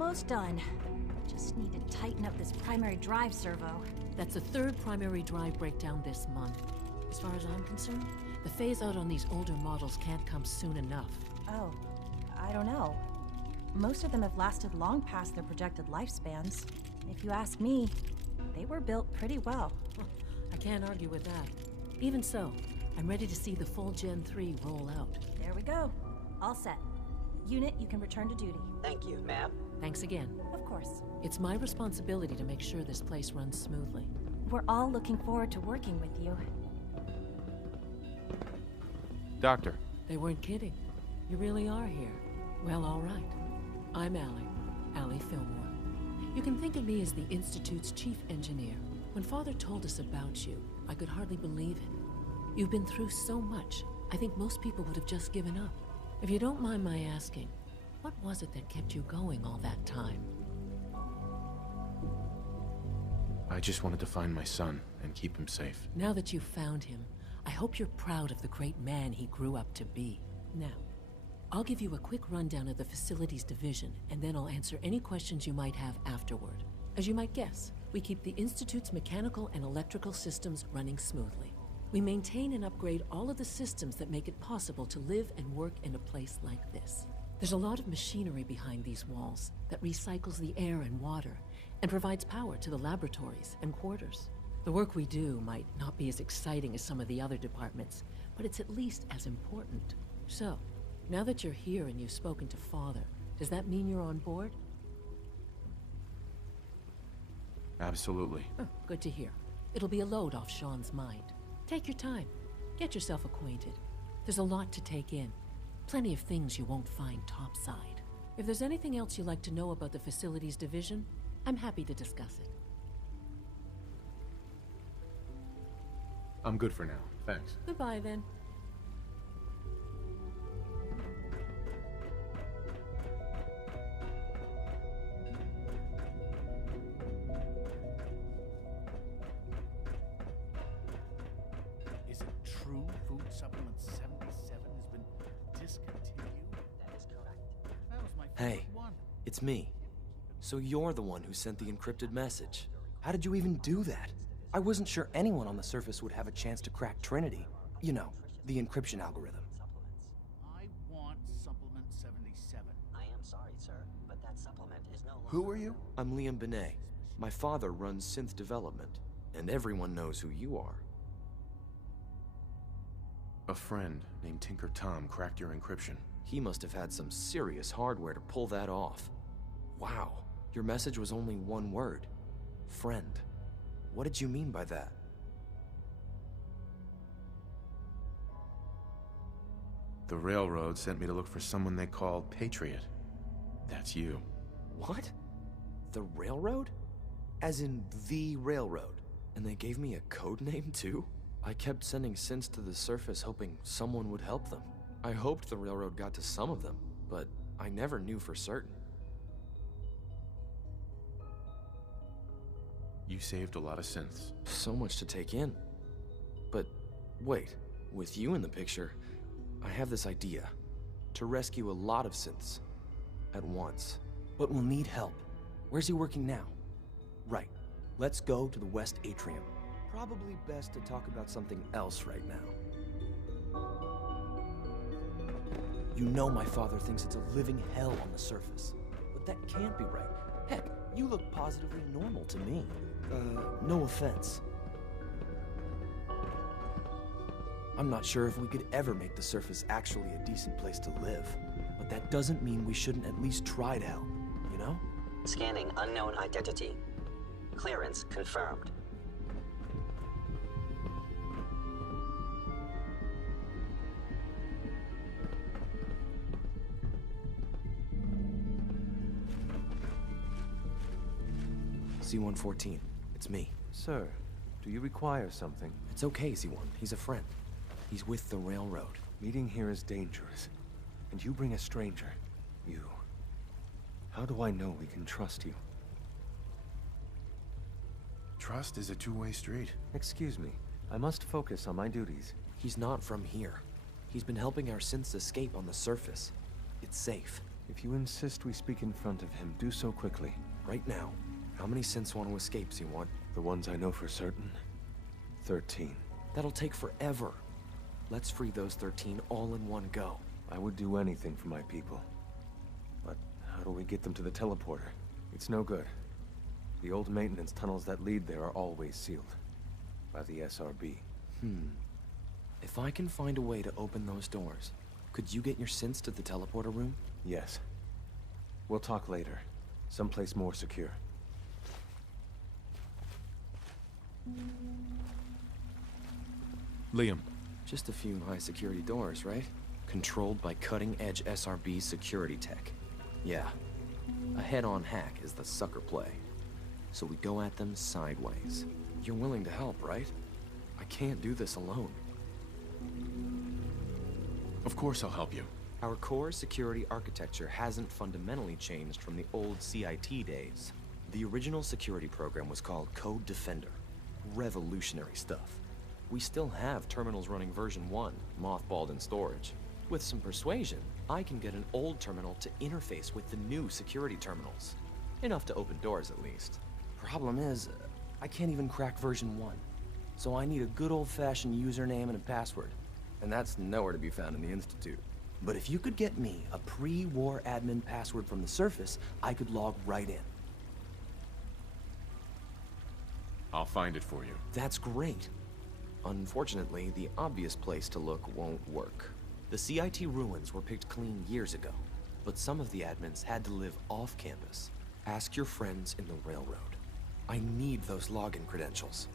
Almost done. Just need to tighten up this primary drive servo. That's the third primary drive breakdown this month. As far as I'm concerned, the phase-out on these older models can't come soon enough. Oh, I don't know. Most of them have lasted long past their projected lifespans. If you ask me, they were built pretty well. I can't argue with that. Even so, I'm ready to see the full Gen 3 roll out. There we go. All set. Unit, you can return to duty. Thank you, ma'am. Thanks again. Of course. It's my responsibility to make sure this place runs smoothly. We're all looking forward to working with you. Doctor. They weren't kidding. You really are here. Well, all right. I'm Allie Fillmore. You can think of me as the Institute's chief engineer. When Father told us about you, I could hardly believe it. You've been through so much, I think most people would have just given up. If you don't mind my asking, what was it that kept you going all that time? I just wanted to find my son and keep him safe. Now that you've found him, I hope you're proud of the great man he grew up to be. Now, I'll give you a quick rundown of the facilities division, and then I'll answer any questions you might have afterward. As you might guess, we keep the Institute's mechanical and electrical systems running smoothly. We maintain and upgrade all of the systems that make it possible to live and work in a place like this. There's a lot of machinery behind these walls that recycles the air and water and provides power to the laboratories and quarters. The work we do might not be as exciting as some of the other departments, but it's at least as important. So, now that you're here and you've spoken to Father, does that mean you're on board? Absolutely. Oh, good to hear. It'll be a load off Sean's mind. Take your time. Get yourself acquainted. There's a lot to take in. Plenty of things you won't find topside. If there's anything else you'd like to know about the facilities division, I'm happy to discuss it. I'm good for now. Thanks. Goodbye, then. Is it true food supplement 77 has been discontinued? That is correct. That was my favorite Hey, one. it's me. So you're the one who sent the encrypted message. How did you even do that? I wasn't sure anyone on the surface would have a chance to crack Trinity. You know, the encryption algorithm. I want supplement 77. I am sorry, sir, but that supplement is no longer... Who are you? I'm Liam Benet. My father runs synth development, and everyone knows who you are. A friend named Tinker Tom cracked your encryption. He must have had some serious hardware to pull that off. Wow, your message was only one word. Friend. What did you mean by that? The railroad sent me to look for someone they called Patriot. That's you. What? The railroad? As in the railroad? And they gave me a code name too? I kept sending synths to the surface hoping someone would help them. I hoped the railroad got to some of them, but I never knew for certain. You saved a lot of synths. So much to take in. But wait, with you in the picture, I have this idea. To rescue a lot of synths at once. But we'll need help. Where's he working now? Right. Let's go to the West Atrium. Probably best to talk about something else right now. You know my father thinks it's a living hell on the surface. But that can't be right. Heck, you look positively normal to me. No offense. I'm not sure if we could ever make the surface actually a decent place to live. But that doesn't mean we shouldn't at least try to help, you know? Scanning unknown identity. Clearance confirmed. C-114. It's me. Sir, do you require something? It's okay, Z1. He's a friend. He's with the railroad. Meeting here is dangerous. And you bring a stranger. You. How do I know we can trust you? Trust is a two-way street. Excuse me. I must focus on my duties. He's not from here. He's been helping our synths escape on the surface. It's safe. If you insist we speak in front of him, do so quickly. Right now, how many synths want to escape, C1? The ones I know for certain? 13. That'll take forever. Let's free those 13 all in one go. I would do anything for my people. But how do we get them to the teleporter? It's no good. The old maintenance tunnels that lead there are always sealed. By the SRB. If I can find a way to open those doors, could you get your synths to the teleporter room? Yes. We'll talk later. Someplace more secure. Liam. Just a few high-security doors, right? Controlled by cutting-edge SRB security tech. Yeah. A head-on hack is the sucker play. So we go at them sideways. You're willing to help, right? I can't do this alone. Of course I'll help you. Our core security architecture hasn't fundamentally changed from the old CIT days. The original security program was called Code Defender. Revolutionary stuff. We still have terminals running version 1, mothballed in storage. With some persuasion, I can get an old terminal to interface with the new security terminals. Enough to open doors, at least. Problem is, I can't even crack version 1. So I need a good old-fashioned username and a password. And that's nowhere to be found in the Institute. But if you could get me a pre-war admin password from the surface, I could log right in. I'll find it for you. That's great. Unfortunately, the obvious place to look won't work. The CIT ruins were picked clean years ago, but some of the admins had to live off campus. Ask your friends in the railroad. I need those login credentials.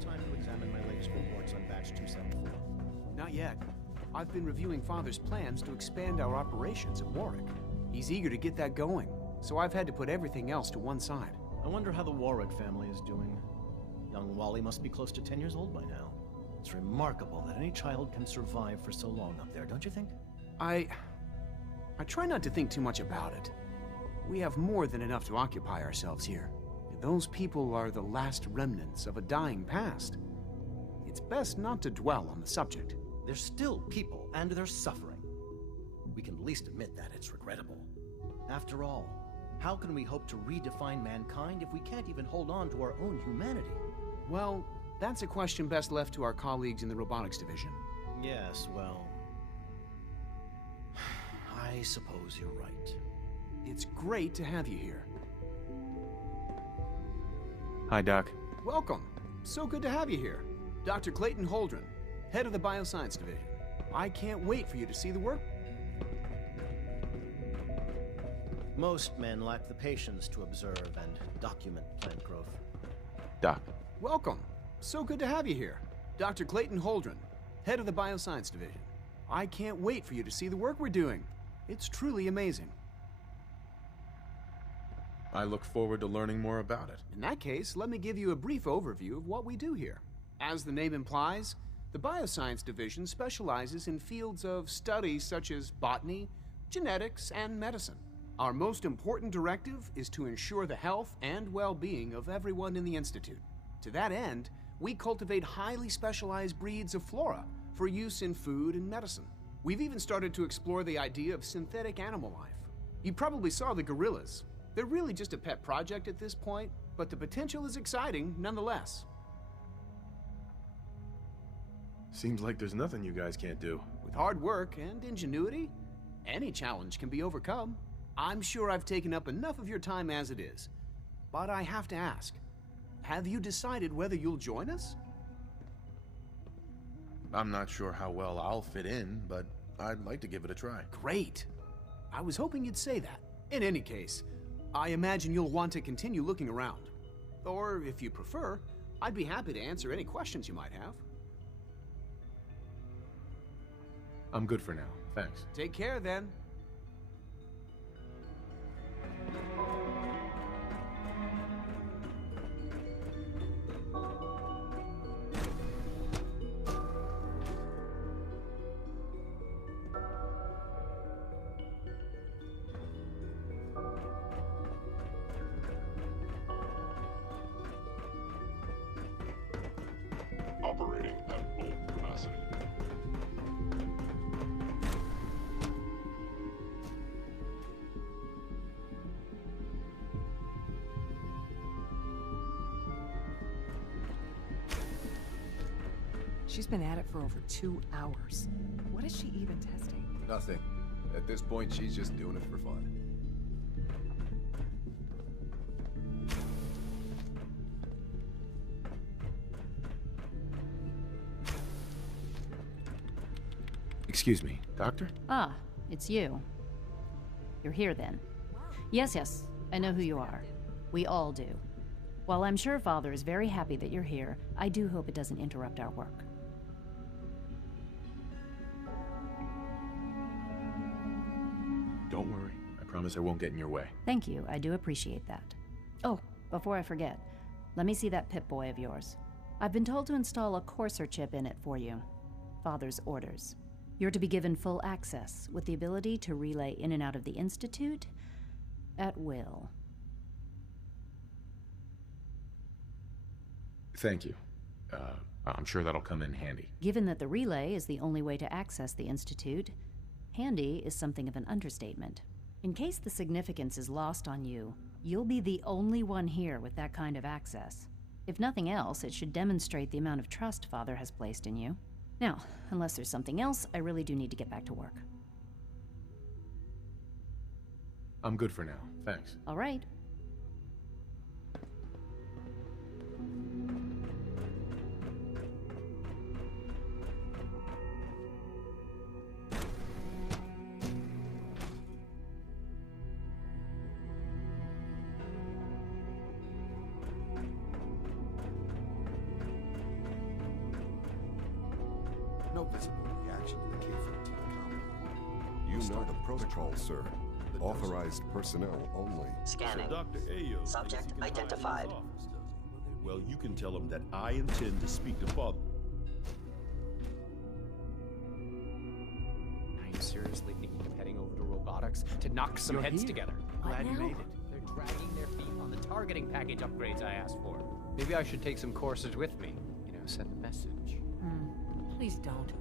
Time to examine my latest reports on batch 274. Not yet. I've been reviewing Father's plans to expand our operations at Warwick. He's eager to get that going, so I've had to put everything else to one side. I wonder how the Warwick family is doing. Young Wally must be close to 10 years old by now. It's remarkable that any child can survive for so long up there, don't you think? I try not to think too much about it. We have more than enough to occupy ourselves here. Those people are the last remnants of a dying past. It's best not to dwell on the subject. They're still people, and they're suffering. We can at least admit that it's regrettable. After all, how can we hope to redefine mankind if we can't even hold on to our own humanity? Well, that's a question best left to our colleagues in the robotics division. Yes, well... I suppose you're right. It's great to have you here. Hi, Doc. Welcome. So good to have you here. Dr. Clayton Holdren, head of the Bioscience Division. I can't wait for you to see the work. Most men lack the patience to observe and document plant growth. Doc. Welcome. So good to have you here. Dr. Clayton Holdren, head of the Bioscience Division. I can't wait for you to see the work we're doing. It's truly amazing. I look forward to learning more about it. In that case, let me give you a brief overview of what we do here. As the name implies, the Bioscience Division specializes in fields of study such as botany, genetics, and medicine. Our most important directive is to ensure the health and well-being of everyone in the Institute. To that end, we cultivate highly specialized breeds of flora for use in food and medicine. We've even started to explore the idea of synthetic animal life. You probably saw the gorillas. They're really just a pet project at this point, but the potential is exciting nonetheless. Seems like there's nothing you guys can't do. With hard work and ingenuity, any challenge can be overcome. I'm sure I've taken up enough of your time as it is, but I have to ask, have you decided whether you'll join us? I'm not sure how well I'll fit in, but I'd like to give it a try. Great. I was hoping you'd say that. In any case, I imagine you'll want to continue looking around. Or, if you prefer, I'd be happy to answer any questions you might have. I'm good for now, thanks. Take care, then. She's been at it for over 2 hours. What is she even testing? Nothing. At this point, she's just doing it for fun. Excuse me, Doctor? Ah, it's you. You're here then. Yes, I know who you are. We all do. While I'm sure Father is very happy that you're here, I do hope it doesn't interrupt our work. Don't worry. I promise I won't get in your way. Thank you, I do appreciate that. Oh, before I forget, let me see that Pip-Boy of yours. I've been told to install a Courser chip in it for you. Father's orders. You're to be given full access, with the ability to relay in and out of the Institute at will. Thank you. I'm sure that'll come in handy. Given that the relay is the only way to access the Institute, handy is something of an understatement. In case the significance is lost on you, you'll be the only one here with that kind of access. If nothing else, it should demonstrate the amount of trust Father has placed in you. Now, unless there's something else, I really do need to get back to work. I'm good for now. Thanks. All right. No visible reaction to the K-13 combat. You know the protocol, sir. Authorized personnel only. Scanning. So Dr. Ayo Subject identified. Well, you can tell him that I intend to speak to Father. Are you seriously thinking of heading over to robotics to knock some heads together? Glad you made it. They're dragging their feet on the targeting package upgrades I asked for. Maybe I should take some courses with me. You know, send a message. Please don't.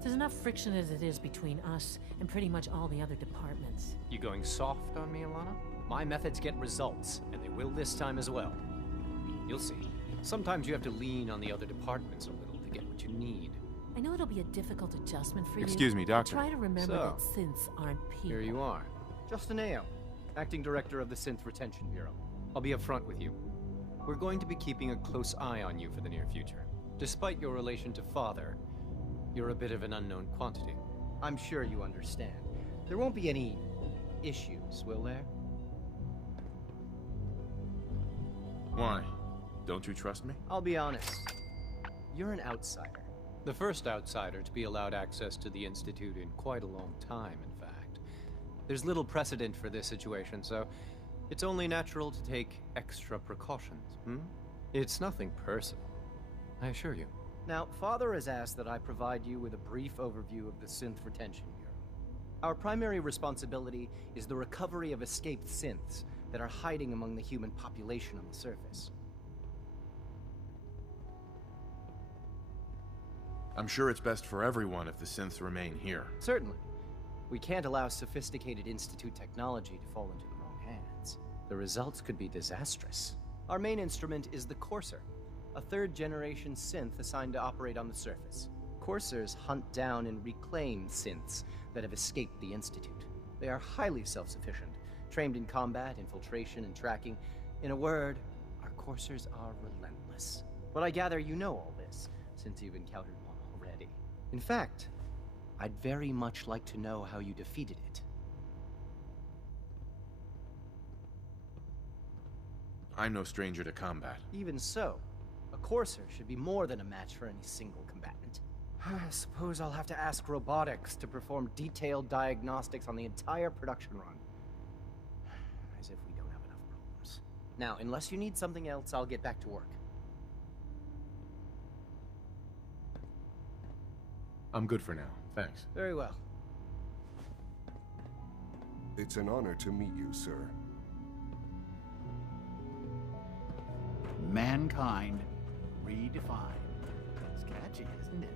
There's enough friction as it is between us and pretty much all the other departments. You going soft on me, Alana? My methods get results, and they will this time as well. You'll see. Sometimes you have to lean on the other departments a little to get what you need. I know it'll be a difficult adjustment for you. Excuse me, Doctor. Try to remember that synths aren't people. Here you are. Justin Ayo, Acting Director of the Synth Retention Bureau. I'll be upfront with you. We're going to be keeping a close eye on you for the near future. Despite your relation to Father, you're a bit of an unknown quantity. I'm sure you understand. There won't be any issues, will there? Why? Don't you trust me? I'll be honest. You're an outsider. The first outsider to be allowed access to the Institute in quite a long time, in fact. There's little precedent for this situation, so it's only natural to take extra precautions, It's nothing personal, I assure you. Now, Father has asked that I provide you with a brief overview of the Synth Retention Bureau. Our primary responsibility is the recovery of escaped synths that are hiding among the human population on the surface. I'm sure it's best for everyone if the synths remain here. Certainly. We can't allow sophisticated Institute technology to fall into the wrong hands. The results could be disastrous. Our main instrument is the Courser, a third-generation synth assigned to operate on the surface. Coursers hunt down and reclaim synths that have escaped the Institute. They are highly self-sufficient, trained in combat, infiltration, and tracking. In a word, our Coursers are relentless. But I gather you know all this, since you've encountered one already. In fact, I'd very much like to know how you defeated it. I'm no stranger to combat. Even so, a Courser should be more than a match for any single combatant. I suppose I'll have to ask robotics to perform detailed diagnostics on the entire production run. As if we don't have enough problems. Now, unless you need something else, I'll get back to work. I'm good for now. Thanks. Very well. It's an honor to meet you, sir. Mankind redefined. It's catchy, isn't it?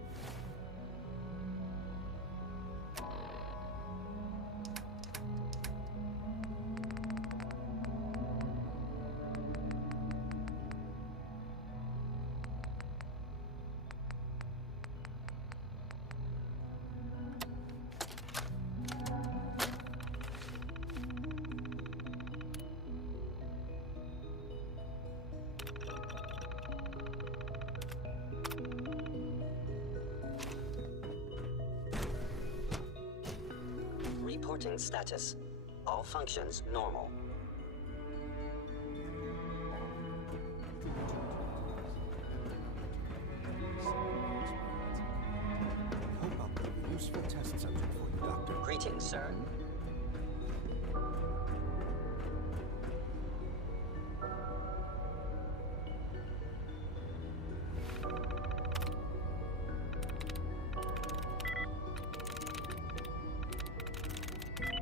reporting status. All functions normal. Hope I'll be a useful test subject for you, Doctor. Greetings, sir.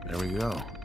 There we go.